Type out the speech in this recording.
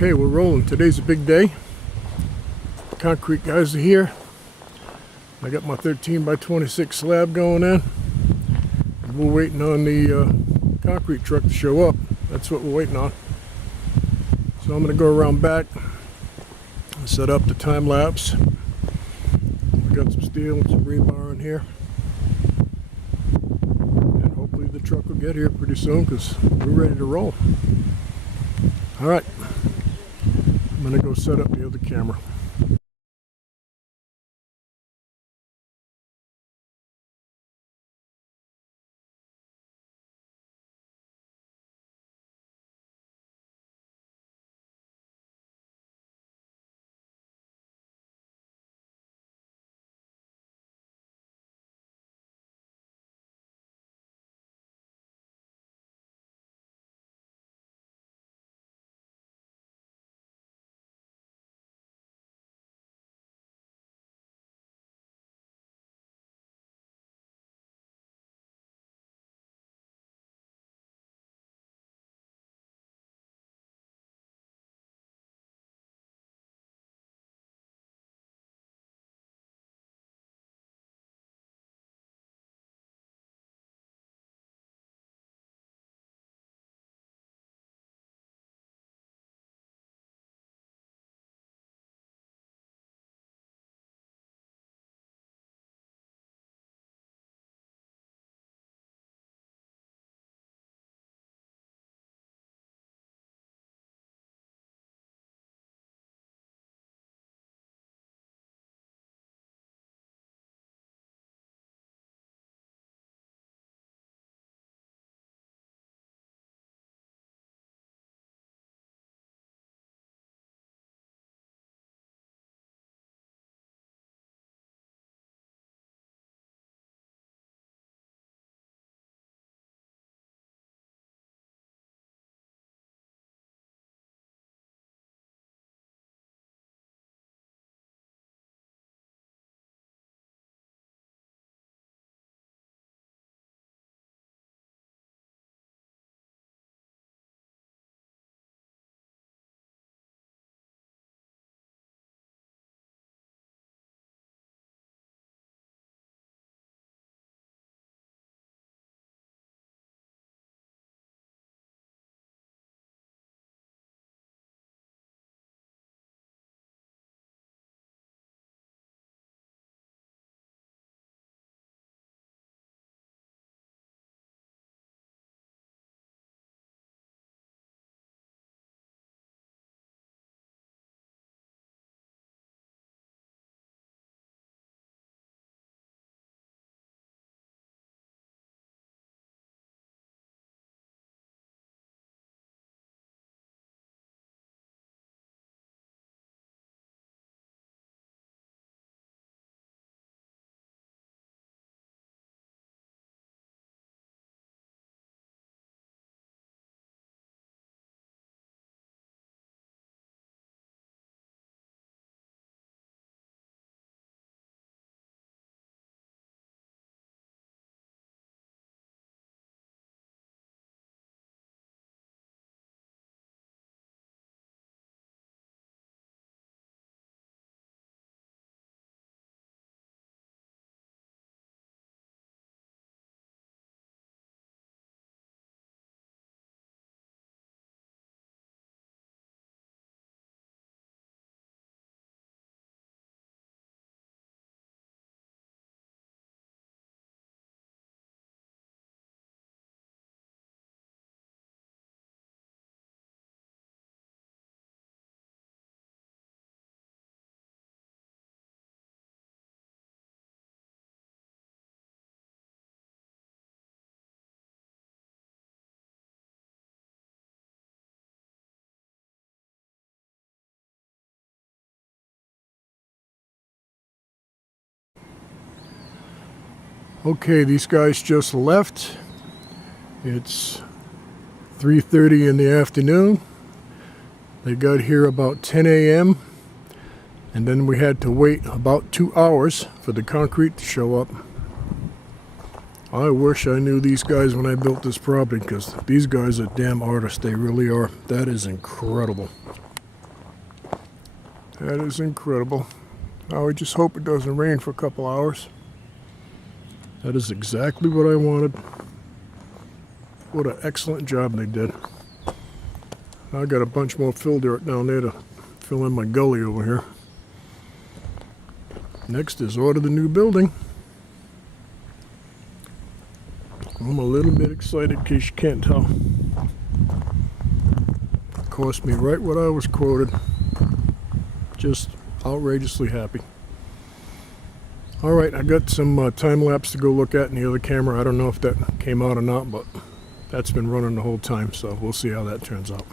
Okay, we're rolling. Today's a big day. Concrete guys are here. I got my 13 by 26 slab going in. We're waiting on the concrete truck to show up. That's what we're waiting on. So I'm going to go around back and set up the time lapse. We got some steel and some rebar in here. And hopefully the truck will get here pretty soon because we're ready to roll. Alright, I'm going to go set up the other camera. Okay, these guys just left. It's 3:30 in the afternoon. They got here about 10 a.m. and then we had to wait about 2 hours for the concrete to show up. I wish I knew these guys when I built this property because these guys are damn artists. They really are. That is incredible. That is incredible. Now I just hope it doesn't rain for a couple hours. That is exactly what I wanted. What an excellent job they did. I got a bunch more fill dirt down there to fill in my gully over here. Next is order the new building. I'm a little bit excited in case you can't tell. Cost me right what I was quoted. Just outrageously happy. Alright, I got some time lapse to go look at in the other camera. I don't know if that came out or not, but that's been running the whole time, so we'll see how that turns out.